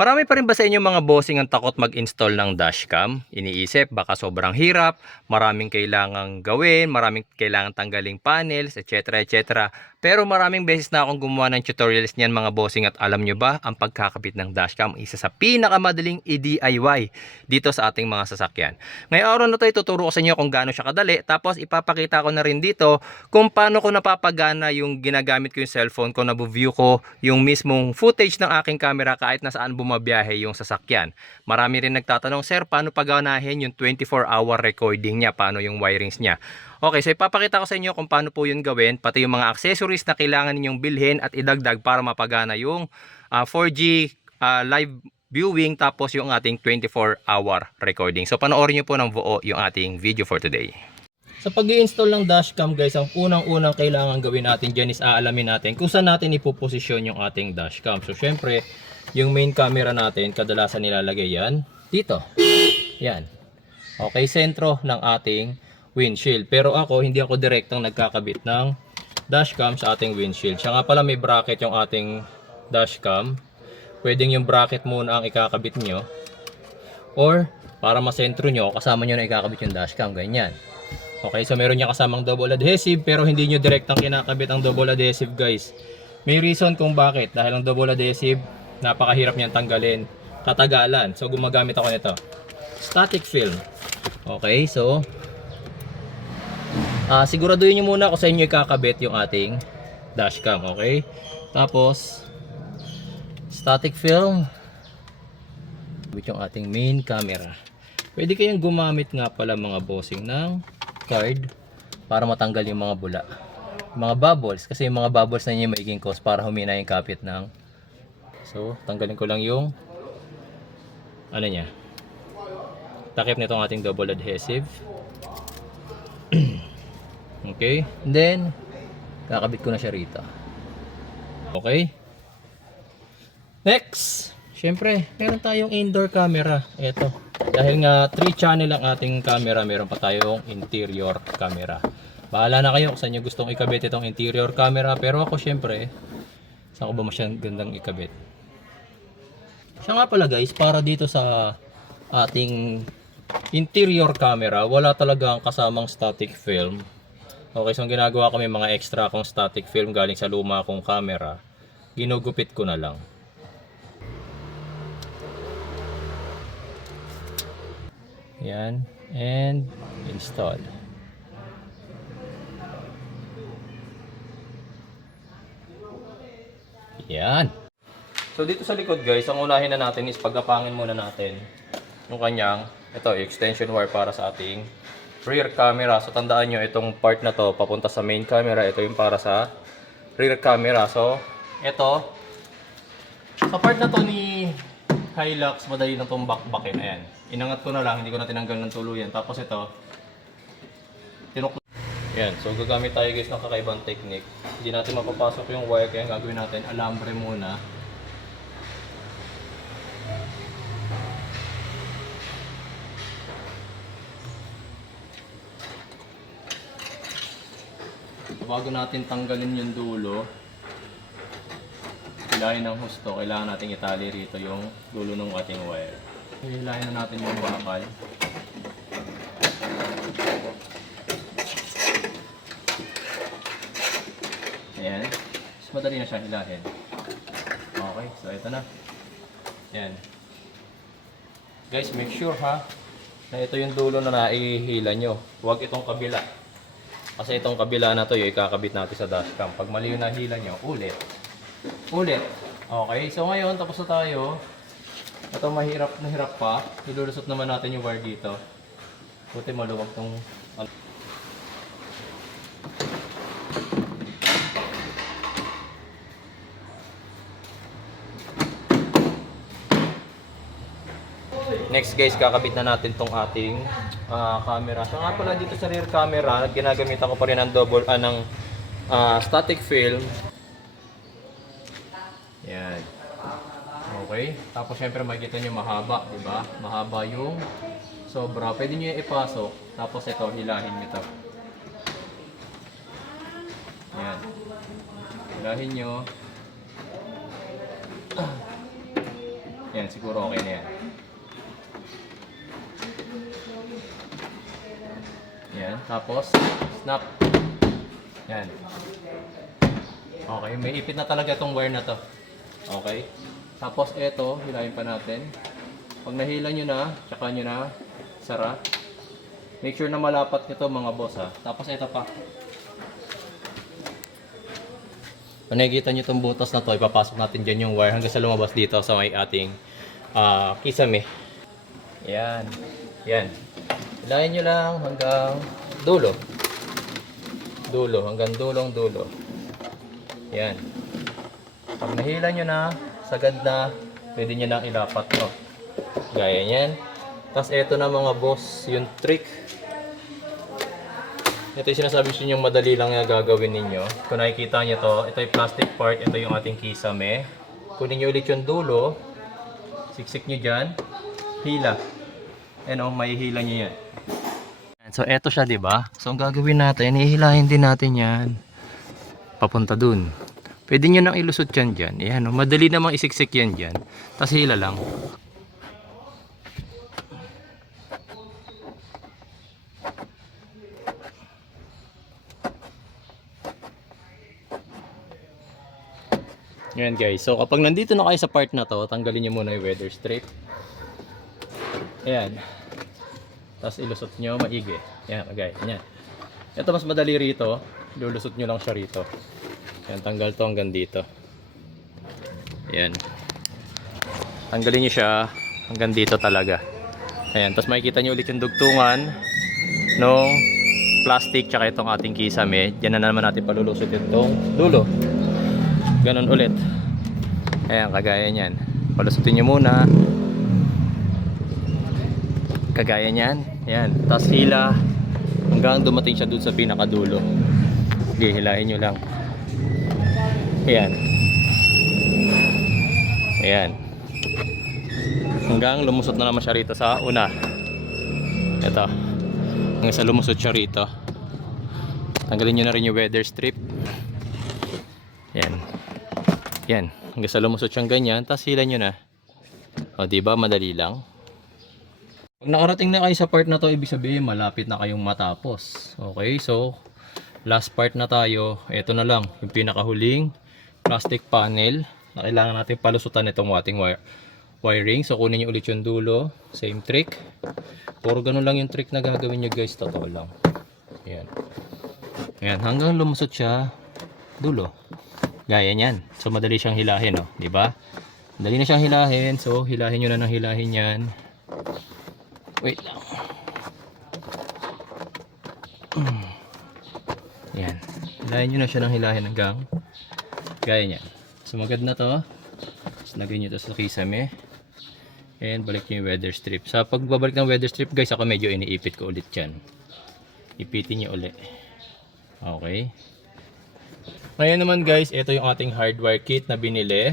Marami pa rin ba sa inyo mga bossing ang takot mag-install ng dashcam? Iniisip baka sobrang hirap, maraming kailangang gawin, maraming kailangang tanggaling panels, etc. etc. Pero maraming beses na akong gumawa ng tutorials niyan mga bossing at alam nyo ba, ang pagkakabit ng dashcam isa sa pinakamadaling i-DIY dito sa ating mga sasakyan. Ngayong araw na to ituturo ko sa inyo kung gaano siya kadali, tapos ipapakita ko na rin dito kung paano ko napapagana yung ginagamit ko yung cellphone ko, na-view ko yung mismong footage ng aking camera kahit nasaan bumabiyahe yung sasakyan. Marami rin nagtatanong, sir, paano paganahin yung 24-hour recording niya? Paano yung wirings niya? Okay, so ipapakita ko sa inyo kung paano po yun gawin, pati yung mga accessories na kailangan ninyong bilhin at idagdag para mapagana yung 4G live viewing, tapos yung ating 24-hour recording. So panoorin nyo po ng buo yung ating video for today. Sa pag-i-install ng dashcam guys, ang unang-unang kailangan gawin natin dyan is aalamin natin kung saan natin ipoposisyon yung ating dashcam. So syempre, yung main camera natin, kadalasan nilalagay yan dito. Yan. Okay, sentro ng ating windshield. Pero ako, hindi ako direktang nagkakabit ng dashcam sa ating windshield. Siya nga pala may bracket yung ating dashcam. Pwedeng yung bracket muna ang ikakabit nyo. Or, para masentro nyo, kasama nyo na ikakabit yung dashcam. Ganyan. Okay, so meron niya kasamang double adhesive, pero hindi nyo direktang kinakabit ang double adhesive guys. May reason kung bakit. Dahil ang double adhesive, napakahirap niyang tanggalin. Katagalan. So gumagamit ako nito. Static film. Okay, so siguraduhin nyo muna kung sa inyo ikakabit yung ating dashcam. Okay, tapos static film with yung ating main camera. Pwede kayong gumamit nga pala mga bossing ng card para matanggal yung mga bula, mga bubbles, kasi yung mga bubbles na yun magiging cause para humina yung kapit ng. So tanggalin ko lang yung ano niya, takip nitong ating double adhesive. Okay, and then kakabit ko na siya rito. Okay, next, syempre meron tayong indoor camera. Ito, dahil nga 3 channel ang ating camera, meron pa tayong interior camera. Bahala na kayo kung saan nyo gustong ikabit itong interior camera, pero ako syempre, saan ko ba masyang gandang ikabit? Siya nga pala guys, para dito sa ating interior camera, wala talagang kasamang static film. Okay, so ang ginagawa ko, may mga extra akong static film galing sa luma kong camera. Ginugupit ko na lang. Yan, and install. Yan. So dito sa likod guys, ang unahin na natin is pagkapangin muna natin yung kanyang, ito, extension wire para sa ating rear camera. So tandaan nyo, itong part na to papunta sa main camera, ito yung para sa rear camera. So ito, sa part na to ni Hilux, madali na itong bakbakin. Ayan, inangat ko na lang, hindi ko na tinanggal ng tuluyan. Tapos ito, tinuklo. Ayan, so gagamit tayo guys ng kakaibang technique. Hindi natin mapapasok yung wire, kaya gagawin natin alambre muna. Bago natin tanggalin yung dulo, hilahin ng husto, kailangan natin itali rito yung dulo ng ating wire. Hilahin na natin yung bakal. Ayan. Mas madali na siya hilahin. Okay, so ito na. Ayan. Guys, make sure ha, na ito yung dulo na naihila nyo. Huwag itong kabila. Kasi itong kabila na to yung ikakabit natin sa dashcam. Pag mali yung nahila nyo, ulit. Ulit. Okay, so ngayon tapos na tayo. Ito mahirap na hirap pa. Ilulusot naman natin yung wire dito. Buti maluwag tong next guys, kakabit na natin tong ating camera. So nga pala dito sa rear camera, ginagamit ako pa rin ng static film. Yan. Okay. Tapos syempre makikita nyo mahaba, di ba? Mahaba yung sobra. Pwede nyo yung ipasok. Tapos ito, hilahin nyo ito. Yan. Hilahin nyo. Yan, siguro okay na yan. Yan, tapos snap. Yan. Okay, may ipit na talaga itong wire na to. Okay. Tapos ito, hilahin pa natin. Pag nahila nyo na, tsaka nyo na sara. Make sure na malapat nito mga boss ha. Tapos ito pa. Kung nakikita nyo itong butas na to, ipapasok natin dyan yung wire hanggang sa lumabas dito sa may ating kisame. Yan. Yan. Hilahin nyo lang hanggang dulo. Dulo, hanggang dulong dulo. Yan. Pag nahila nyo na, sagad na, pwede nyo na ilapat to. Gaya yan. Tapos ito na mga boss, yung trick. Ito yung sinasabi ko yung madali lang na gagawin ninyo. Kung nakikita nyo to, ito yung plastic part, ito yung ating kisame. Kunin nyo ulit yung dulo, siksik nyo dyan, hila. Ayan o, may hila nyo yan. So eto siya, diba? So ang gagawin natin, ihilahin din natin yan papunta dun. Pwede nyo nang ilusot yan dyan. Ayan o, madali namang isiksik yan dyan. Tapos hila lang. Ayan guys, so kapag nandito na kayo sa part na to, tanggalin nyo muna yung weather strip. Ayan. Tapos ilusot nyo maigi. Ayan, kagaya. Ayan. Ito mas madali rito. Lulusot nyo lang siya rito. Ayan, tanggal to hanggang dito. Ayan. Tanggalin nyo siya hanggang dito talaga. Ayan, tapos makikita nyo ulit yung dugtungan nung plastic tsaka itong ating kisame. Diyan na naman natin palulusot itong dulo. Ganon ulit. Ayan, kagaya nyan. Palusutin nyo muna. Kagaya nyan. Ayan. Tapos hila hanggang dumating siya dun sa pinakadulo. Okay, hilahin nyo lang. Ayan. Ayan. Hanggang lumusot na naman siya rito sa una. Ito. Hanggang sa lumusot siya rito. Tanggalin nyo na rin yung weather strip. Ayan. Yan, hanggang sa lumusot siyang ganyan, tapos hila nyo na. O, diba? Madali lang. Pag nakarating na kayo sa part na to, ibig sabihin, malapit na kayong matapos. Okay, so, last part na tayo. Ito na lang, yung pinakahuling plastic panel na kailangan natin palusutan itong ating wiring. So, kunin nyo ulit yung dulo. Same trick. Puro ganun lang yung trick na gagawin nyo guys. Totoo lang. Ayan. Ayan, hanggang lumusot siya dulo. Gaya niyan. So madali siyang hilahin, oh, 'di ba? Madali na siyang hilahin. So hilahin niyo na ng hilahin 'yan. Wait lang. Yan. Hilahin niyo na siya ng hilahin hanggang gaya niyan. So magad na 'to. Tapos lagay niyo 'to sa kisame. And balik niyo yung weather strip. Sa pagbabalik ng weather strip, guys, ako medyo iniipit ko ulit 'yan. Ipitin niyo ulit. Okay. Ngayon naman guys, ito yung ating hardware kit na binili.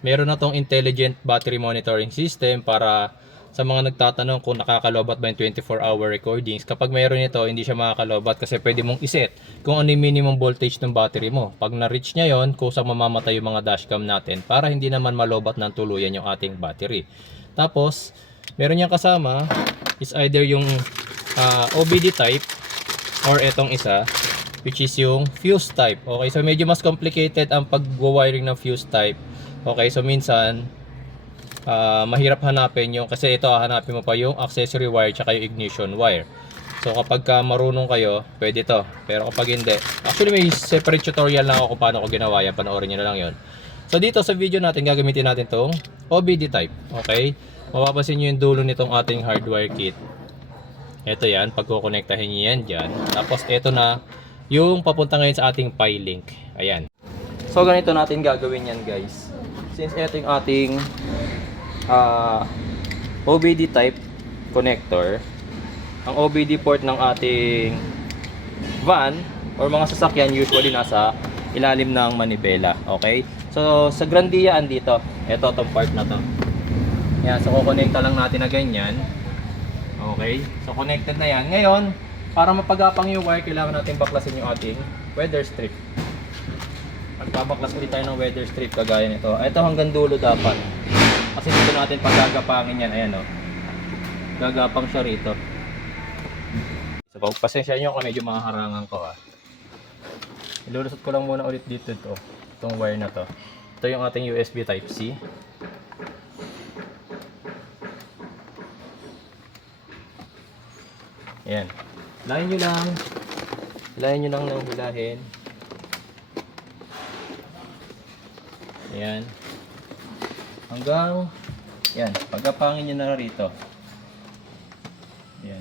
Meron na tong intelligent battery monitoring system para sa mga nagtatanong kung nakakalobat ba yung 24-hour recordings. Kapag mayroon ito, hindi siya makakalobat kasi pwede mong iset kung ano yung minimum voltage ng battery mo. Pag na-reach niya yon, kusang mamamatay yung mga dashcam natin para hindi naman malobat ng tuluyan yung ating battery. Tapos, meron niyang kasama is either yung OBD type or etong isa, which is yung fuse type. Okay, so medyo mas complicated ang pag-wiring ng fuse type. Okay, so minsan mahirap hanapin yung, kasi ito hanapin mo pa yung accessory wire tsaka yung ignition wire. So kapag marunong kayo, pwede to. Pero kapag hindi, actually may separate tutorial lang ako kung paano ko ginawa yan. Panoorin nyo na lang yun. So dito sa video natin, gagamitin natin tong OBD type. Okay, mapapansin nyo yung dulo nitong ating hardwire kit. Ito yan, pagkukonektahin nyo yan dyan. Tapos ito na yung papunta ngayon sa ating Pi link. Ayan. So ganito natin gagawin yan guys. Since ito yung ating OBD type connector, ang OBD port ng ating van or mga sasakyan usually nasa ilalim ng manibela. Okay? So sa Grandia andito, ito tong part na to. Ayan, so kukonekta lang natin na ganyan. Okay? So connected na yan. Ngayon, para mapagapang yung wire, kailangan natin baklasin yung ating weather strip. Magbabaklas ulit tayo ng weather strip kagaya nito. Ito hanggang dulo dapat. Kasi dito natin paggagapangin yan. Ayan o. Gagapang siya rito. So, pasensya nyo kung medyo makaharangan ko ah. Ilulusot ko lang muna ulit dito ito. Itong wire na to. Ito yung ating USB Type-C. Ayan. Hilahin nyo lang. Hilahin nyo lang ng hilahin. Ayan. Hanggang, yan, pagkapangin nyo na rito. Ayan.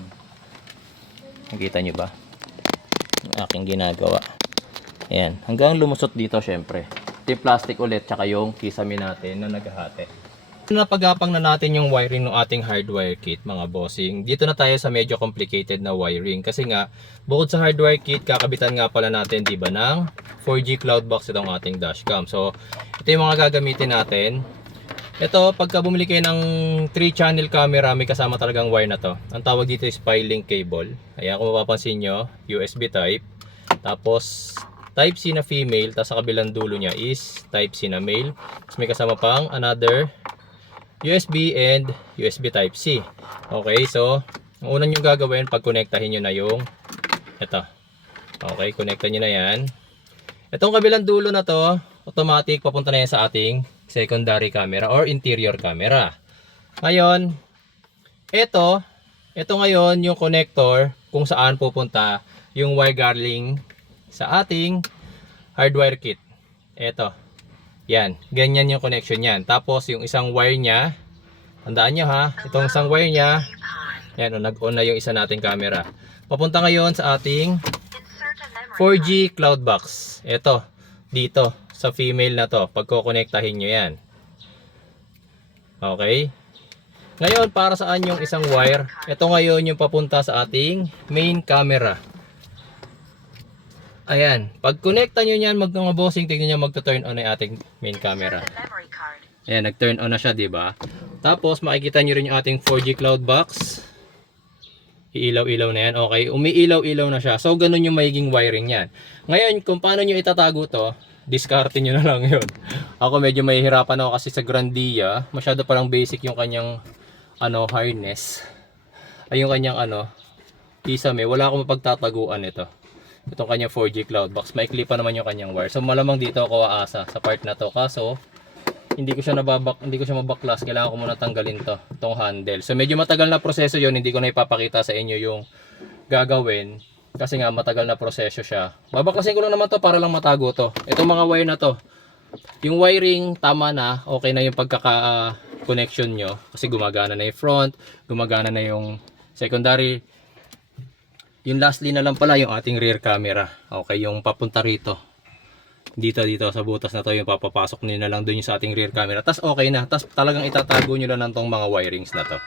Nakita nyo ba? Ang aking ginagawa. Ayan. Hanggang lumusot dito syempre. Ito yung plastic ulit, tsaka yung kisame natin na naghahati. Napagapang na natin yung wiring ng ating hardwire kit mga bossing. Dito na tayo sa medyo complicated na wiring. Kasi nga, bukod sa hardwire kit, kakabitan nga pala natin, diba, ng 4G cloud box itong ating dashcam. So, ito yung mga gagamitin natin. Ito, pagka bumili kayo ng 3-channel camera, may kasama talagang wire na to. Ang tawag dito is Spy-Link cable. Ayan, kung mapapansin nyo, USB type. Tapos, Type-C na female. Tapos sa kabilang dulo niya is Type-C na male. Tapos may kasama pang another USB and USB Type-C. Okay, so ang una nyo gagawin, pag-connectahin nyo na yung ito. Okay, connectan nyo na yan. Itong kabilang dulo na to, automatic papunta na yan sa ating secondary camera or interior camera. Ngayon, ito ngayon yung connector kung saan pupunta yung wire galing sa ating hardwire kit. Ito. Yan, ganyan yung connection niyan. Tapos yung isang wire niya, tandaan nyo ha, itong isang wire niya, yan, nag-on na yung isa nating camera. Papunta ngayon sa ating 4G cloud box. Ito, dito, sa female na to, pagko-connectahin nyo yan. Okay? Ngayon, para saan yung isang wire? Ito ngayon yung papunta sa ating main camera. Ayan, pag connecta nyo yan, mga bossing, tignan nyo magto-turn on na ating main camera. Ayan, nag-turn on na siya, diba? Tapos, makikita nyo rin yung ating 4G cloud box. Iilaw-ilaw na yan. Okay, umiilaw-ilaw na siya. So, ganun yung magiging wiring yan. Ngayon, kung paano nyo itatago to, discarte nyo na lang yun. Ako medyo mahihirapan ako kasi sa Grandia. Masyado parang basic yung kanyang harness. Ay, yung kanyang kisame. Wala akong mapagtataguan ito. Itong kanyang 4G cloud box. Maikli pa naman yung kanyang wire. So malamang dito ako aasa sa part na to. Kaso hindi ko siya mabaklas. Kailangan ko muna tanggalin to, itong handle. So medyo matagal na proseso yon. Hindi ko na ipapakita sa inyo yung gagawin. Kasi nga matagal na proseso siya. Babaklasin ko lang naman to para lang matago to. Itong mga wire na to. Yung wiring tama na. Okay na yung pagkaka-connection nyo. Kasi gumagana na yung front. Gumagana na yung secondary. Yung lastly na lang pala yung ating rear camera. Okay, yung papunta rito. Dito sa butas na to, yung papapasok niyo na lang doon sa ating rear camera. Tas okay na. Tas talagang itatago niyo na lang tong mga wirings na to.